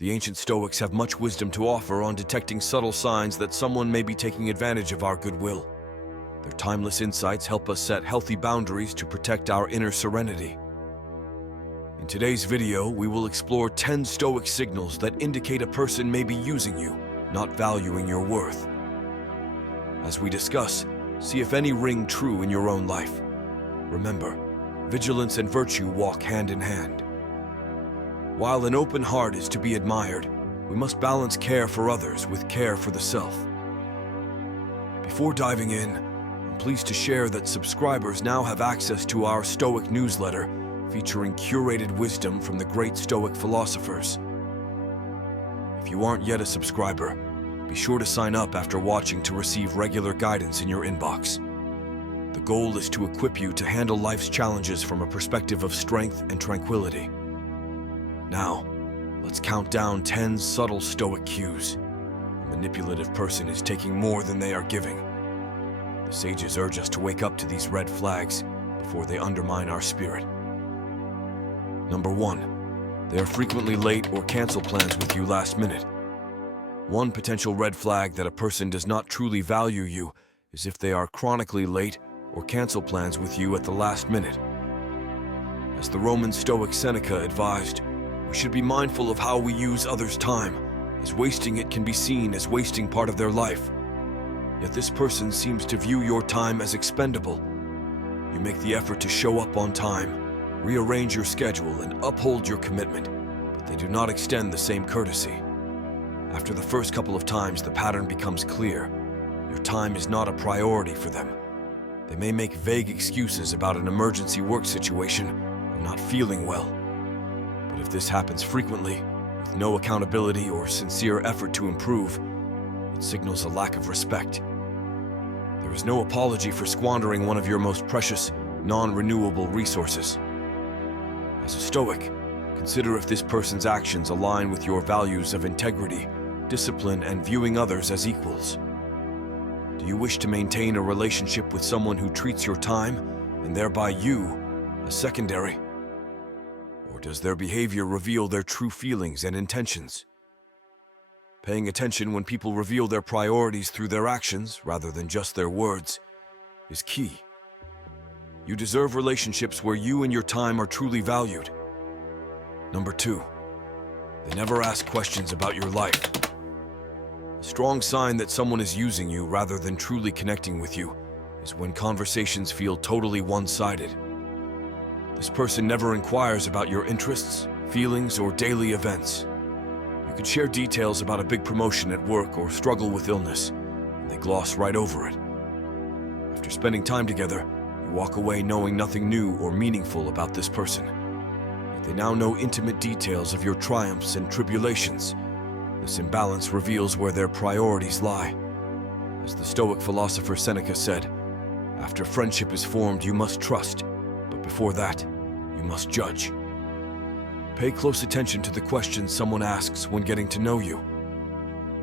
The ancient Stoics have much wisdom to offer on detecting subtle signs that someone may be taking advantage of our goodwill. Their timeless insights help us set healthy boundaries to protect our inner serenity. In today's video, we will explore 10 Stoic signals that indicate a person may be using you, not valuing your worth. As we discuss, see if any ring true in your own life. Remember, vigilance and virtue walk hand in hand. While an open heart is to be admired, we must balance care for others with care for the self. Before diving in, I'm pleased to share that subscribers now have access to our Stoic newsletter featuring curated wisdom from the great Stoic philosophers. If you aren't yet a subscriber, be sure to sign up after watching to receive regular guidance in your inbox. The goal is to equip you to handle life's challenges from a perspective of strength and tranquility. Now, let's count down 10 subtle Stoic cues. A manipulative person is taking more than they are giving. The sages urge us to wake up to these red flags before they undermine our spirit. Number 1. They are frequently late or cancel plans with you last minute. One potential red flag that a person does not truly value you is if they are chronically late or cancel plans with you at the last minute. As the Roman Stoic Seneca advised, we should be mindful of how we use others' time, as wasting it can be seen as wasting part of their life. Yet this person seems to view your time as expendable. You make the effort to show up on time, rearrange your schedule, and uphold your commitment, but they do not extend the same courtesy. After the first couple of times, the pattern becomes clear. Your time is not a priority for them. They may make vague excuses about an emergency work situation or not feeling well. But if this happens frequently, with no accountability or sincere effort to improve, it signals a lack of respect. There is no apology for squandering one of your most precious, non-renewable resources. As a Stoic, consider if this person's actions align with your values of integrity, discipline, and viewing others as equals. Do you wish to maintain a relationship with someone who treats your time, and thereby you, as secondary? Or does their behavior reveal their true feelings and intentions? Paying attention when people reveal their priorities through their actions, rather than just their words, is key. You deserve relationships where you and your time are truly valued. Number 2, they never ask questions about your life. A strong sign that someone is using you rather than truly connecting with you is when conversations feel totally one-sided. This person never inquires about your interests, feelings, or daily events. You could share details about a big promotion at work or struggle with illness, and they gloss right over it. After spending time together, you walk away knowing nothing new or meaningful about this person. Yet they now know intimate details of your triumphs and tribulations. This imbalance reveals where their priorities lie. As the Stoic philosopher Seneca said, after friendship is formed, you must trust, but before that, you must judge. Pay close attention to the questions someone asks when getting to know you.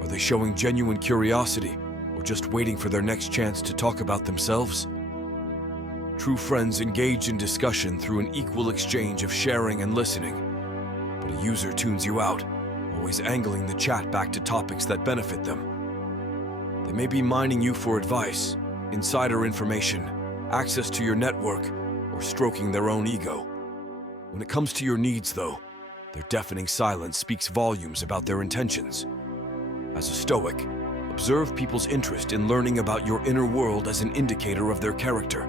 Are they showing genuine curiosity, or just waiting for their next chance to talk about themselves? True friends engage in discussion through an equal exchange of sharing and listening, but a user tunes you out, always angling the chat back to topics that benefit them. They may be mining you for advice, insider information, access to your network, or stroking their own ego. When it comes to your needs, though, their deafening silence speaks volumes about their intentions. As a Stoic, observe people's interest in learning about your inner world as an indicator of their character.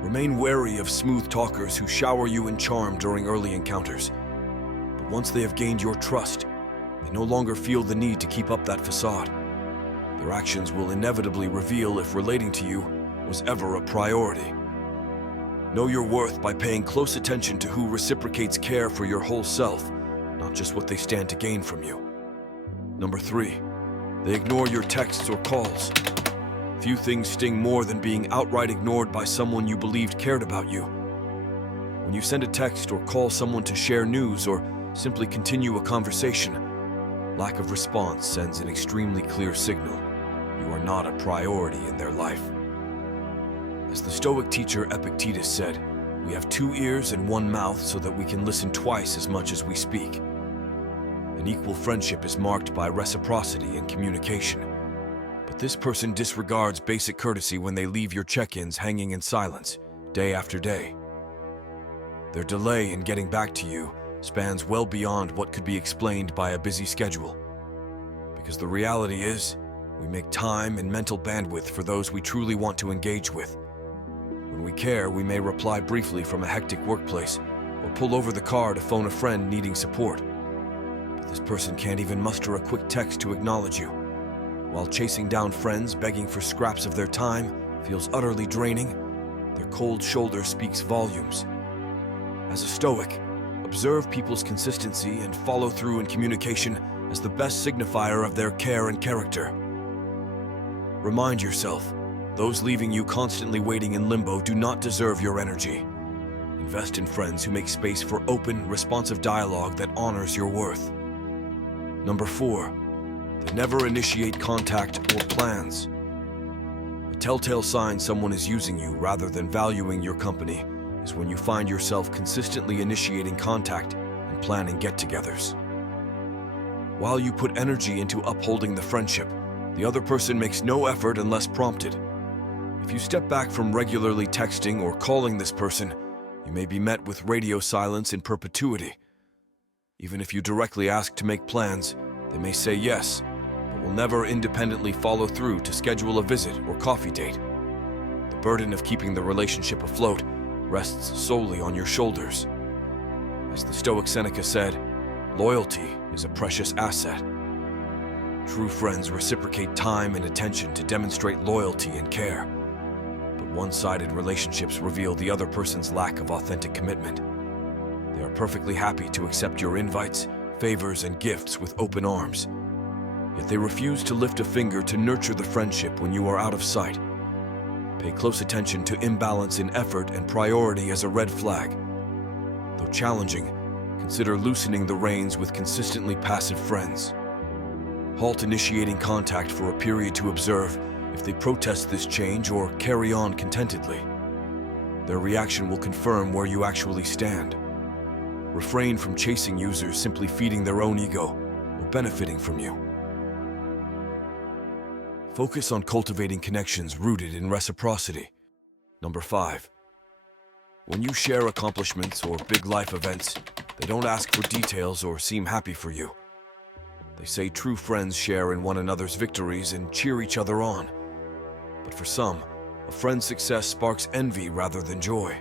Remain wary of smooth talkers who shower you in charm during early encounters. But once they have gained your trust, they no longer feel the need to keep up that facade. Their actions will inevitably reveal if relating to you was ever a priority. Know your worth by paying close attention to who reciprocates care for your whole self, not just what they stand to gain from you. Number 3, they ignore your texts or calls. Few things sting more than being outright ignored by someone you believed cared about you. When you send a text or call someone to share news or simply continue a conversation, lack of response sends an extremely clear signal. You are not a priority in their life. As the Stoic teacher Epictetus said, we have 2 ears and 1 mouth so that we can listen twice as much as we speak. An equal friendship is marked by reciprocity and communication. But this person disregards basic courtesy when they leave your check-ins hanging in silence, day after day. Their delay in getting back to you spans well beyond what could be explained by a busy schedule. Because the reality is, we make time and mental bandwidth for those we truly want to engage with. When we care, we may reply briefly from a hectic workplace, or pull over the car to phone a friend needing support. But this person can't even muster a quick text to acknowledge you. While chasing down friends begging for scraps of their time feels utterly draining, their cold shoulder speaks volumes. As a Stoic, observe people's consistency and follow through in communication as the best signifier of their care and character. Remind yourself, those leaving you constantly waiting in limbo do not deserve your energy. Invest in friends who make space for open, responsive dialogue that honors your worth. Number 4, they never initiate contact or plans. A telltale sign someone is using you rather than valuing your company is when you find yourself consistently initiating contact and planning get-togethers. While you put energy into upholding the friendship, the other person makes no effort unless prompted. If you step back from regularly texting or calling this person, you may be met with radio silence in perpetuity. Even if you directly ask to make plans, they may say yes, but will never independently follow through to schedule a visit or coffee date. The burden of keeping the relationship afloat rests solely on your shoulders. As the Stoic Seneca said, loyalty is a precious asset. True friends reciprocate time and attention to demonstrate loyalty and care. But one-sided relationships reveal the other person's lack of authentic commitment. They are perfectly happy to accept your invites, favors, and gifts with open arms. Yet they refuse to lift a finger to nurture the friendship when you are out of sight. Pay close attention to imbalance in effort and priority as a red flag. Though challenging, consider loosening the reins with consistently passive friends. Halt initiating contact for a period to observe if they protest this change or carry on contentedly. Their reaction will confirm where you actually stand. Refrain from chasing users simply feeding their own ego or benefiting from you. Focus on cultivating connections rooted in reciprocity. Number 5. When you share accomplishments or big life events, they don't ask for details or seem happy for you. They say true friends share in one another's victories and cheer each other on. But for some, a friend's success sparks envy rather than joy.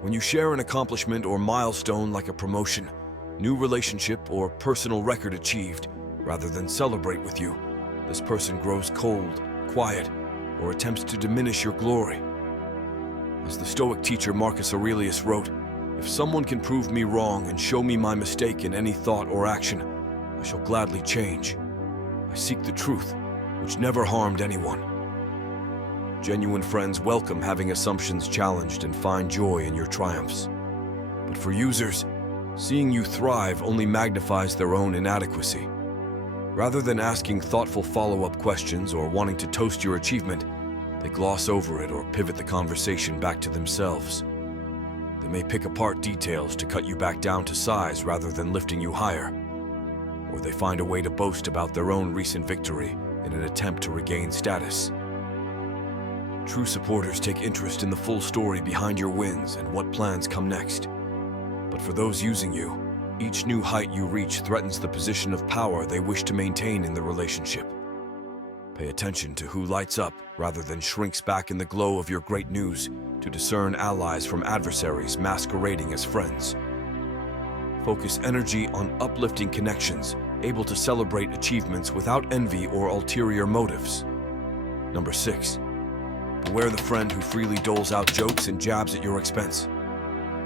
When you share an accomplishment or milestone like a promotion, new relationship, or personal record achieved, rather than celebrate with you, this person grows cold, quiet, or attempts to diminish your glory. As the Stoic teacher Marcus Aurelius wrote, "If someone can prove me wrong and show me my mistake in any thought or action, I shall gladly change. I seek the truth, which never harmed anyone." Genuine friends welcome having assumptions challenged and find joy in your triumphs. But for users, seeing you thrive only magnifies their own inadequacy. Rather than asking thoughtful follow-up questions or wanting to toast your achievement, they gloss over it or pivot the conversation back to themselves. They may pick apart details to cut you back down to size rather than lifting you higher. Or they find a way to boast about their own recent victory in an attempt to regain status. True supporters take interest in the full story behind your wins and what plans come next. But for those using you, each new height you reach threatens the position of power they wish to maintain in the relationship. Pay attention to who lights up rather than shrinks back in the glow of your great news to discern allies from adversaries masquerading as friends. Focus energy on uplifting connections, able to celebrate achievements without envy or ulterior motives. Number 6. Beware the friend who freely doles out jokes and jabs at your expense.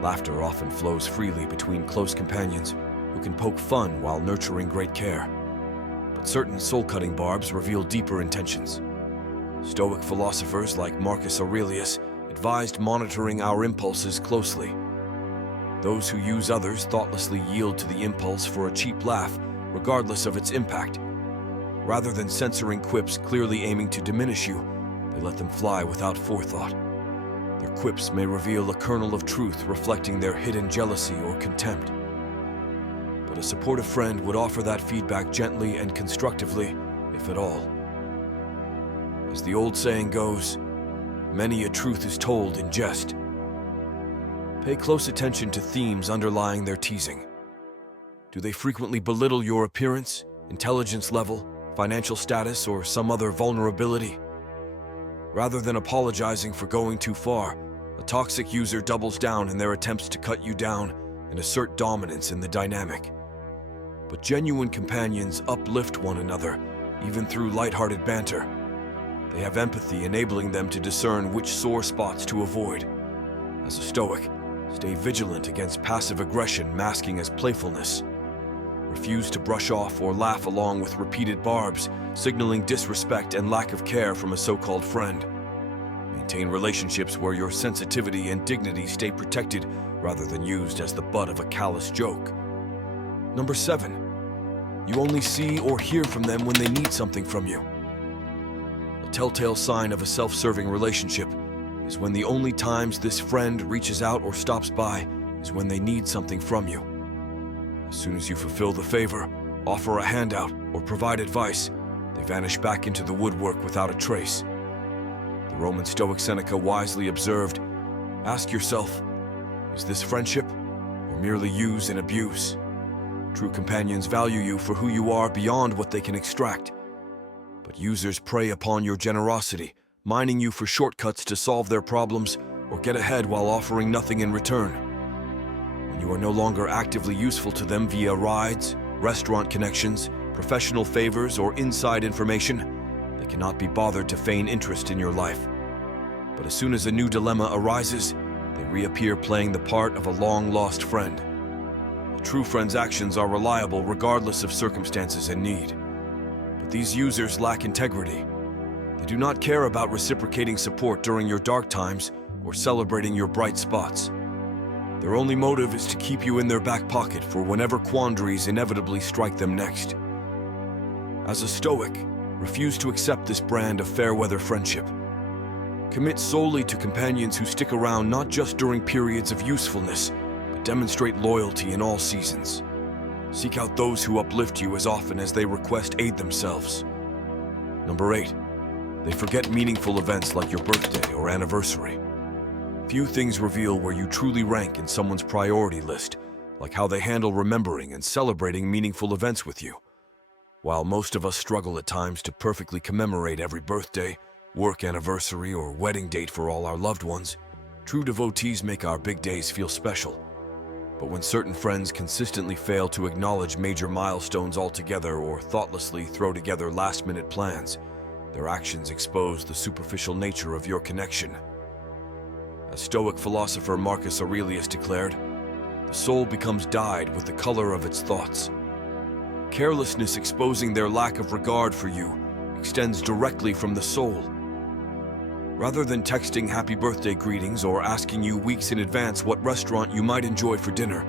Laughter often flows freely between close companions who can poke fun while nurturing great care. But certain soul-cutting barbs reveal deeper intentions. Stoic philosophers like Marcus Aurelius advised monitoring our impulses closely. Those who use others thoughtlessly yield to the impulse for a cheap laugh, regardless of its impact. Rather than censoring quips clearly aiming to diminish you, they let them fly without forethought. Their quips may reveal a kernel of truth reflecting their hidden jealousy or contempt. but a supportive friend would offer that feedback gently and constructively, if at all. As the old saying goes, many a truth is told in jest. Pay close attention to themes underlying their teasing. Do they frequently belittle your appearance, intelligence level, financial status, or some other vulnerability? Rather than apologizing for going too far, a toxic user doubles down in their attempts to cut you down and assert dominance in the dynamic. But genuine companions uplift one another, even through lighthearted banter. They have empathy, enabling them to discern which sore spots to avoid. As a Stoic, stay vigilant against passive aggression masking as playfulness. Refuse to brush off or laugh along with repeated barbs, signaling disrespect and lack of care from a so-called friend. Maintain relationships where your sensitivity and dignity stay protected rather than used as the butt of a callous joke. Number 7. You only see or hear from them when they need something from you. A telltale sign of a self-serving relationship is when the only times this friend reaches out or stops by is when they need something from you. As soon as you fulfill the favor, offer a handout, or provide advice, they vanish back into the woodwork without a trace. The Roman Stoic Seneca wisely observed, "Ask yourself, is this friendship or merely use and abuse?" True companions value you for who you are beyond what they can extract. But users prey upon your generosity, mining you for shortcuts to solve their problems or get ahead while offering nothing in return. When you are no longer actively useful to them via rides, restaurant connections, professional favors, or inside information, they cannot be bothered to feign interest in your life. But as soon as a new dilemma arises, they reappear playing the part of a long-lost friend. A true friend's actions are reliable regardless of circumstances and need. But these users lack integrity. They do not care about reciprocating support during your dark times or celebrating your bright spots. Their only motive is to keep you in their back pocket for whenever quandaries inevitably strike them next. As a Stoic, refuse to accept this brand of fair-weather friendship. Commit solely to companions who stick around not just during periods of usefulness, but demonstrate loyalty in all seasons. Seek out those who uplift you as often as they request aid themselves. Number 8. They forget meaningful events like your birthday or anniversary. Few things reveal where you truly rank in someone's priority list, like how they handle remembering and celebrating meaningful events with you. While most of us struggle at times to perfectly commemorate every birthday, work anniversary, or wedding date for all our loved ones, true devotees make our big days feel special. But when certain friends consistently fail to acknowledge major milestones altogether or thoughtlessly throw together last-minute plans, their actions expose the superficial nature of your connection. As Stoic philosopher Marcus Aurelius declared, the soul becomes dyed with the color of its thoughts. Carelessness exposing their lack of regard for you extends directly from the soul. Rather than texting happy birthday greetings or asking you weeks in advance what restaurant you might enjoy for dinner,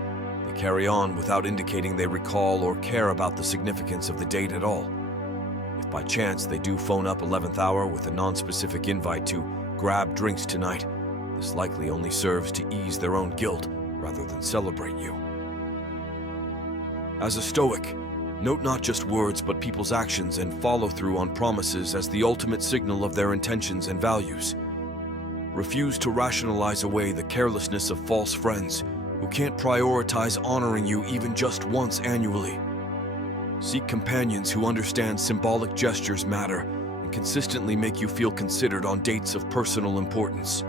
they carry on without indicating they recall or care about the significance of the date at all. If by chance they do phone up 11th hour with a non-specific invite to grab drinks tonight, this likely only serves to ease their own guilt rather than celebrate you. As a Stoic, note not just words but people's actions and follow through on promises as the ultimate signal of their intentions and values. Refuse to rationalize away the carelessness of false friends who can't prioritize honoring you even just once annually. Seek companions who understand symbolic gestures matter and consistently make you feel considered on dates of personal importance.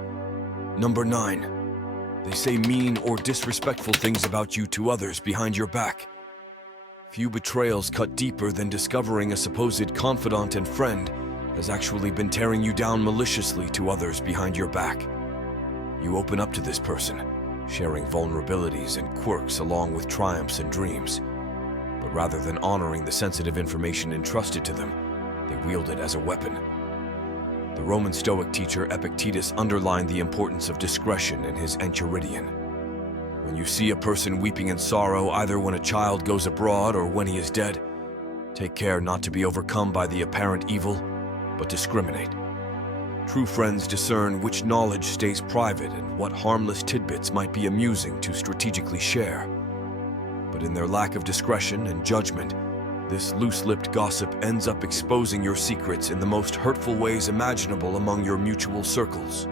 Number 9. They say mean or disrespectful things about you to others behind your back. Few betrayals cut deeper than discovering a supposed confidant and friend has actually been tearing you down maliciously to others behind your back. You open up to this person, sharing vulnerabilities and quirks along with triumphs and dreams. But rather than honoring the sensitive information entrusted to them, they wield it as a weapon. The Roman Stoic teacher Epictetus underlined the importance of discretion in his Enchiridion. When you see a person weeping in sorrow either when a child goes abroad or when he is dead, take care not to be overcome by the apparent evil, but discriminate. True friends discern which knowledge stays private and what harmless tidbits might be amusing to strategically share. But in their lack of discretion and judgment, this loose-lipped gossip ends up exposing your secrets in the most hurtful ways imaginable among your mutual circles.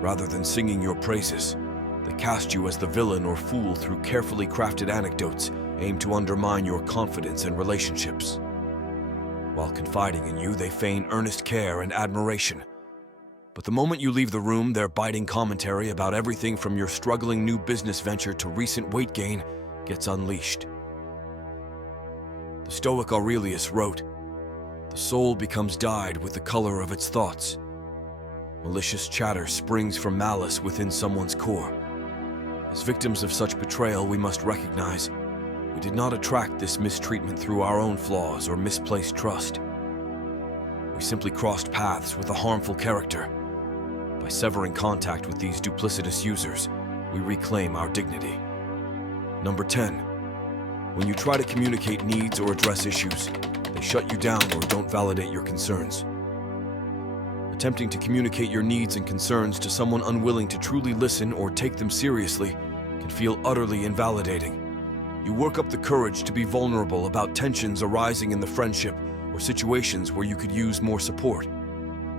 Rather than singing your praises, they cast you as the villain or fool through carefully crafted anecdotes aimed to undermine your confidence and relationships. While confiding in you, they feign earnest care and admiration. But the moment you leave the room, their biting commentary about everything from your struggling new business venture to recent weight gain gets unleashed. The Stoic Aurelius wrote, "The soul becomes dyed with the color of its thoughts." Malicious chatter springs from malice within someone's core. As victims of such betrayal, we must recognize we did not attract this mistreatment through our own flaws or misplaced trust. We simply crossed paths with a harmful character. By severing contact with these duplicitous users, we reclaim our dignity. Number 10. When you try to communicate needs or address issues, they shut you down or don't validate your concerns. Attempting to communicate your needs and concerns to someone unwilling to truly listen or take them seriously can feel utterly invalidating. You work up the courage to be vulnerable about tensions arising in the friendship or situations where you could use more support.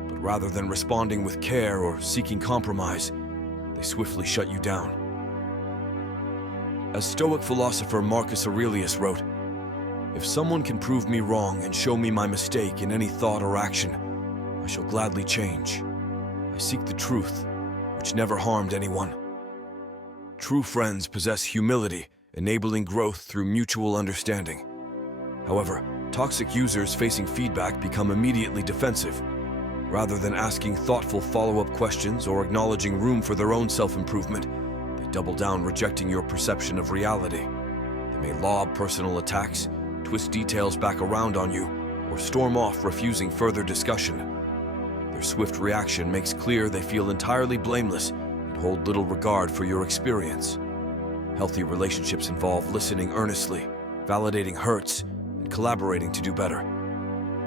But rather than responding with care or seeking compromise, they swiftly shut you down. As Stoic philosopher Marcus Aurelius wrote, "If someone can prove me wrong and show me my mistake in any thought or action, I shall gladly change. I seek the truth, which never harmed anyone." True friends possess humility, enabling growth through mutual understanding. However, toxic users facing feedback become immediately defensive. Rather than asking thoughtful follow-up questions or acknowledging room for their own self-improvement, they double down, rejecting your perception of reality. They may lob personal attacks, twist details back around on you, or storm off, refusing further discussion. Their swift reaction makes clear they feel entirely blameless and hold little regard for your experience. Healthy relationships involve listening earnestly, validating hurts, and collaborating to do better.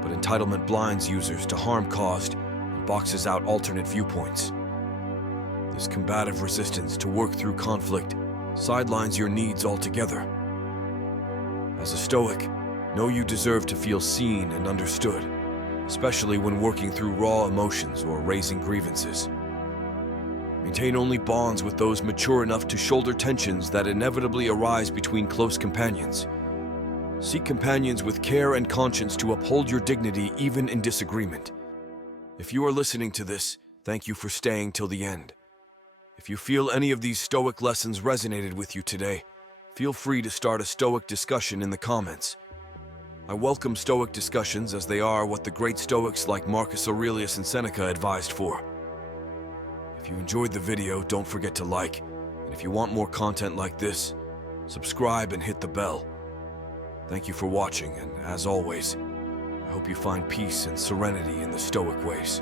But entitlement blinds users to harm caused and boxes out alternate viewpoints. This combative resistance to work through conflict sidelines your needs altogether. As a Stoic, know you deserve to feel seen and understood, especially when working through raw emotions or raising grievances. Maintain only bonds with those mature enough to shoulder tensions that inevitably arise between close companions. Seek companions with care and conscience to uphold your dignity even in disagreement. If you are listening to this, thank you for staying till the end. If you feel any of these Stoic lessons resonated with you today, feel free to start a Stoic discussion in the comments. I welcome Stoic discussions as they are what the great Stoics like Marcus Aurelius and Seneca advised for. If you enjoyed the video, don't forget to like, and if you want more content like this, subscribe and hit the bell. Thank you for watching, and as always, I hope you find peace and serenity in the Stoic ways.